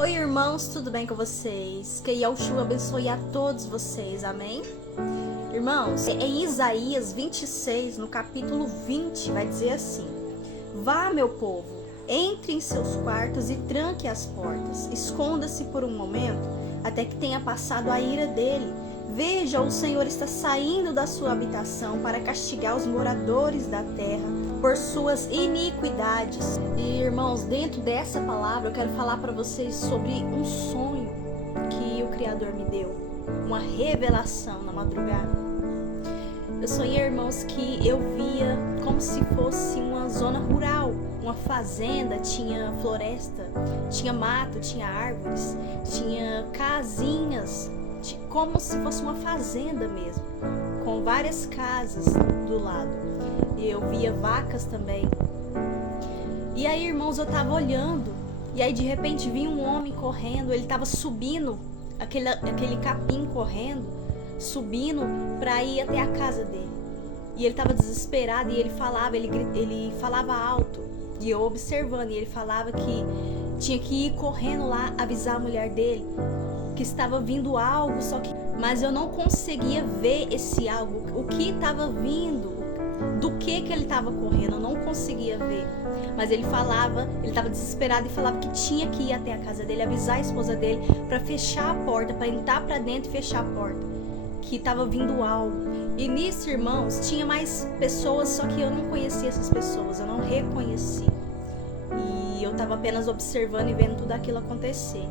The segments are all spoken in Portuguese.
Oi irmãos, tudo bem com vocês? Que Yahushua abençoe a todos vocês, amém? Irmãos, em Isaías 26, no capítulo 20, vai dizer assim: Vá, meu povo, entre em seus quartos e tranque as portas, esconda-se por um momento, até que tenha passado a ira dele. Veja, o Senhor está saindo da sua habitação para castigar os moradores da terra por suas iniquidades. E irmãos, dentro dessa palavra eu quero falar para vocês sobre um sonho que o Criador me deu, uma revelação na madrugada. Eu sonhei, irmãos, que eu via como se fosse uma zona rural, uma fazenda, tinha floresta, tinha mato, tinha árvores, tinha casinhas, como se fosse uma fazenda mesmo, com várias casas do lado. E eu via vacas também. E aí, irmãos, eu tava olhando, e aí de repente vinha um homem correndo, ele tava subindo, aquele capim correndo, subindo para ir até a casa dele. E ele tava desesperado, e ele falava alto, e eu observando, e ele falava que tinha que ir correndo lá avisar a mulher dele que estava vindo algo, mas eu não conseguia ver esse algo, o que estava vindo, do que ele estava correndo, eu não conseguia ver. Mas ele estava desesperado e falava que tinha que ir até a casa dele, avisar a esposa dele para fechar a porta, para entrar para dentro e fechar a porta, que estava vindo algo. E nisso, irmãos, tinha mais pessoas, só que eu não conhecia essas pessoas, eu não reconheci. E eu estava apenas observando e vendo tudo aquilo acontecer,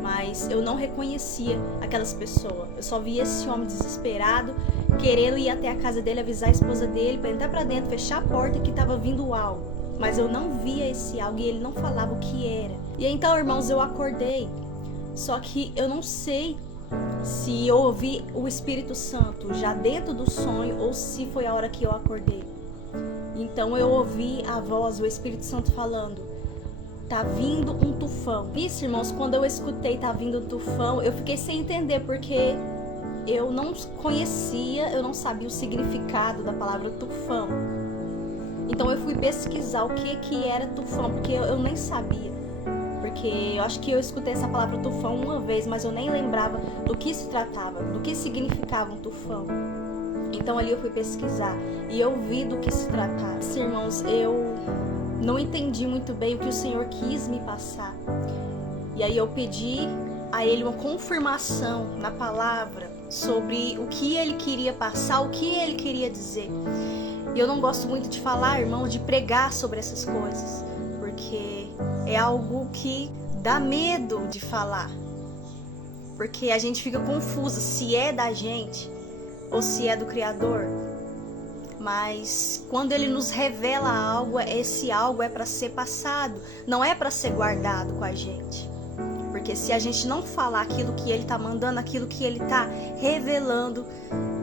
mas eu não reconhecia aquelas pessoas. Eu só via esse homem desesperado, querendo ir até a casa dele, avisar a esposa dele para entrar para dentro, fechar a porta, que estava vindo algo. Mas eu não via esse algo e ele não falava o que era. E então, irmãos, eu acordei, só que eu não sei se eu ouvi o Espírito Santo já dentro do sonho ou se foi a hora que eu acordei. Então eu ouvi a voz, o Espírito Santo falando: tá vindo um tufão. Isso, irmãos, quando eu escutei tá vindo um tufão, eu fiquei sem entender, porque eu não conhecia, eu não sabia o significado da palavra tufão. Então eu fui pesquisar o que era tufão, porque eu nem sabia. Porque eu acho que eu escutei essa palavra tufão uma vez, mas eu nem lembrava do que se tratava, do que significava um tufão. Então ali eu fui pesquisar e eu vi do que se tratava. Irmãos, eu não entendi muito bem o que o Senhor quis me passar. E aí eu pedi a Ele uma confirmação na palavra sobre o que Ele queria passar, o que Ele queria dizer. E eu não gosto muito de falar, irmãos, de pregar sobre essas coisas, porque é algo que dá medo de falar. Porque a gente fica confusa se é da gente ou se é do Criador. Mas quando Ele nos revela algo, esse algo é para ser passado, não é para ser guardado com a gente. Porque se a gente não falar aquilo que Ele está mandando, aquilo que Ele está revelando,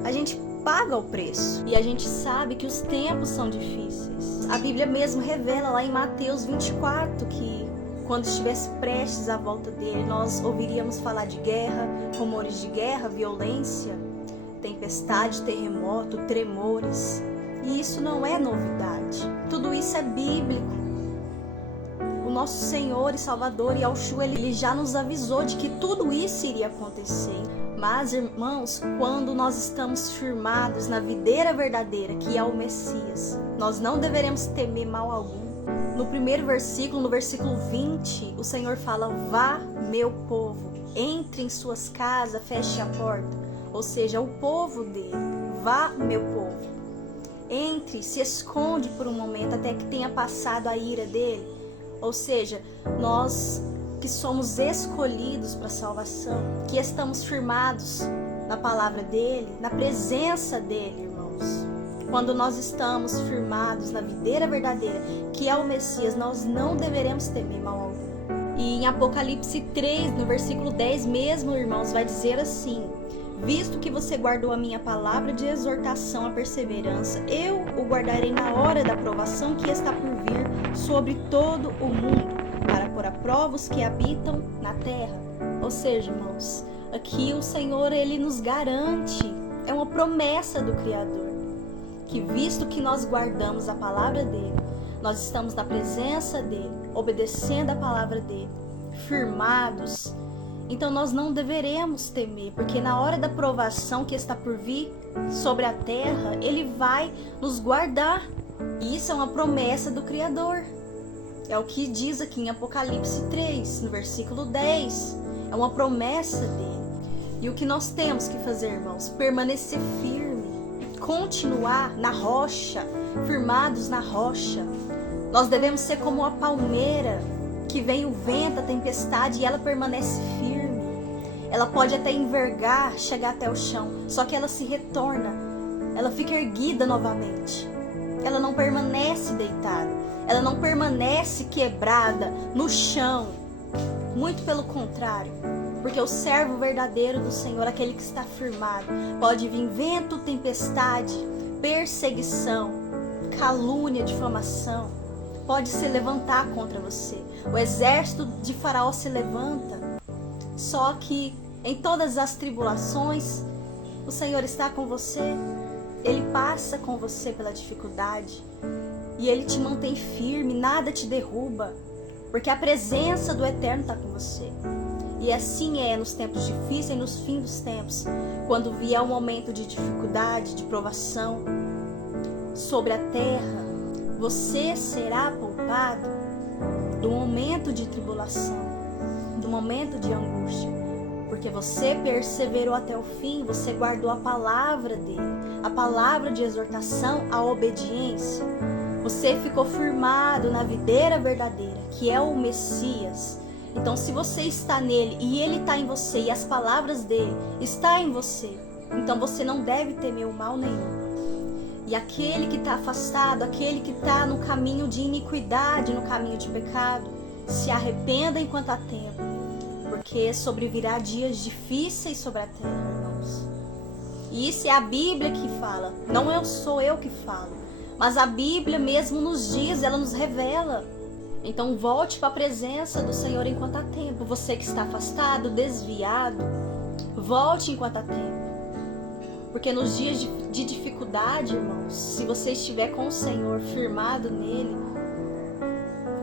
a gente paga o preço. E a gente sabe que os tempos são difíceis. A Bíblia mesmo revela lá em Mateus 24 que quando estivesse prestes à volta dele, nós ouviríamos falar de guerra, rumores de guerra, violência, tempestade, terremoto, tremores. E isso não é novidade. Tudo isso é bíblico. O nosso Senhor e Salvador Yahushua, Ele já nos avisou de que tudo isso iria acontecer. Mas, irmãos, quando nós estamos firmados na videira verdadeira, que é o Messias, nós não deveremos temer mal algum. No primeiro versículo, no versículo 20, o Senhor fala: Vá, meu povo, entre em suas casas, feche a porta. Ou seja, o povo dele. Vá, meu povo. Entre, se esconde por um momento até que tenha passado a ira dele. Ou seja, nós que somos escolhidos para a salvação, que estamos firmados na palavra dele, na presença dele, irmãos. Quando nós estamos firmados na videira verdadeira, que é o Messias, nós não deveremos temer mal algum. E em Apocalipse 3, no versículo 10 mesmo, irmãos, vai dizer assim: Visto que você guardou a minha palavra de exortação à perseverança, eu o guardarei na hora da provação que está por vir sobre todo o mundo, para pôr à prova os que habitam na terra. Ou seja, irmãos, aqui o Senhor, Ele nos garante, é uma promessa do Criador, que visto que nós guardamos a palavra dele, nós estamos na presença dele, obedecendo a palavra dele, firmados. Então nós não deveremos temer, porque na hora da provação que está por vir sobre a terra, Ele vai nos guardar. E isso é uma promessa do Criador. É o que diz aqui em Apocalipse 3, no versículo 10. É uma promessa dele. E o que nós temos que fazer, irmãos? Permanecer firme, continuar na rocha, firmados na rocha. Nós devemos ser como a palmeira, que vem o vento, a tempestade, e ela permanece firme. Ela pode até envergar, chegar até o chão, só que ela se retorna, ela fica erguida novamente. Ela não permanece deitada, ela não permanece quebrada no chão. Muito pelo contrário, porque o servo verdadeiro do Senhor, aquele que está firmado, pode vir vento, tempestade, perseguição, calúnia, difamação, pode se levantar contra você. O exército de Faraó se levanta, só que em todas as tribulações, o Senhor está com você. Ele passa com você pela dificuldade e Ele te mantém firme, nada te derruba, porque a presença do Eterno está com você. E assim é nos tempos difíceis e nos fins dos tempos, quando vier um momento de dificuldade, de provação sobre a terra, você será poupado do momento de tribulação, do momento de angústia, porque você perseverou até o fim, você guardou a palavra dele, a palavra de exortação, a obediência. Você ficou firmado na videira verdadeira, que é o Messias. Então, se você está nele e ele está em você e as palavras dele estão em você, então você não deve temer o mal nenhum. E aquele que está afastado, aquele que está no caminho de iniquidade, no caminho de pecado, se arrependa enquanto há tempo, porque sobrevirá dias difíceis sobre a terra, irmãos. E isso é a Bíblia que fala, não sou eu que falo, mas a Bíblia mesmo nos diz, ela nos revela. Então volte para a presença do Senhor enquanto há tempo. Você que está afastado, desviado, volte enquanto há tempo. Porque nos dias de dificuldade, irmãos, se você estiver com o Senhor firmado nele,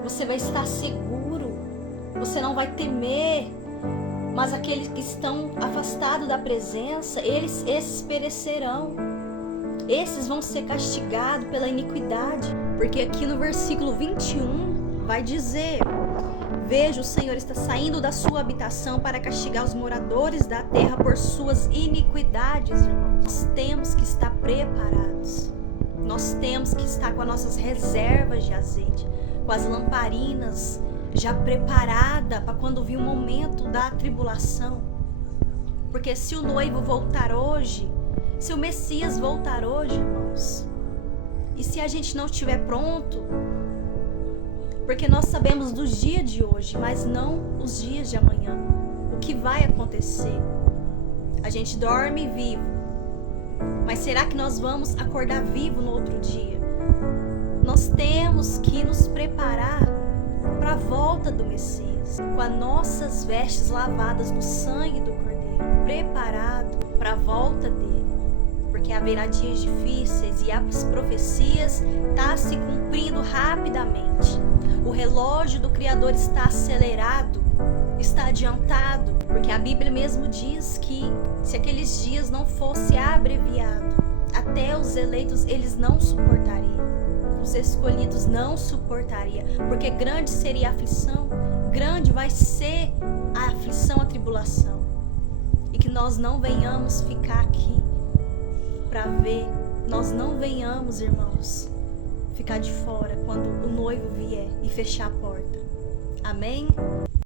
você vai estar seguro, você não vai temer. Mas aqueles que estão afastados da presença, esses perecerão. Esses vão ser castigados pela iniquidade. Porque aqui no versículo 21 vai dizer: veja, o Senhor está saindo da sua habitação para castigar os moradores da terra por suas iniquidades, irmãos. Nós temos que estar preparados. Nós temos que estar com as nossas reservas de azeite, com as lamparinas já preparada para quando vir o momento da tribulação. Porque se o noivo voltar hoje, se o Messias voltar hoje, irmãos, e se a gente não estiver pronto, porque nós sabemos dos dias de hoje, mas não os dias de amanhã, o que vai acontecer. A gente dorme vivo, mas será que nós vamos acordar vivo no outro dia? Nós temos que nos preparar para a volta do Messias, com as nossas vestes lavadas no sangue do Cordeiro, preparado para a volta dele, porque haverá dias difíceis e as profecias estão se cumprindo rapidamente. O relógio do Criador está acelerado, está adiantado, porque a Bíblia mesmo diz que se aqueles dias não fosse abreviado, até os eleitos eles não suportariam. Os escolhidos não suportariam, porque grande seria a aflição, grande vai ser a aflição, a tribulação. E que nós não venhamos ficar aqui para ver, nós não venhamos, irmãos, ficar de fora quando o noivo vier e fechar a porta. Amém?